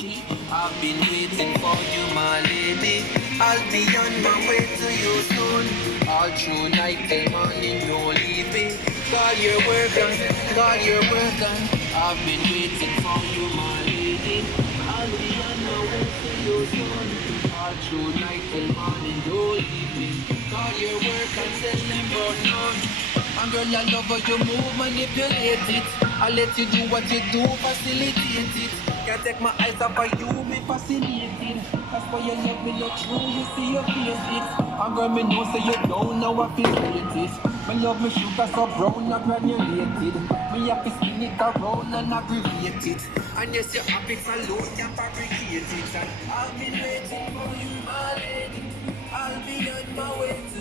city. I've been waiting for you, my lady. I'll be on my way to you soon. All through night till morning, don't leave me. Call your work on, call your work on. I've been waiting for you, my lady. I'll be on my way to you soon. All through night till morning, don't leave me. Call your work and tell them about none. And girl, I love how you move, manipulate it. I let you do what you do, facilitate it. Can't take my eyes off of you, me fascinated. That's why you love me, you're true, you see your face it. And girl, me know say you don't know what feel it. Me love me sugar so brown, not granulated. Me have to spin it around and aggravate it. And yes, you have it alone, you fabricate it. And I've been waiting for you, my lady. I'll be on my way to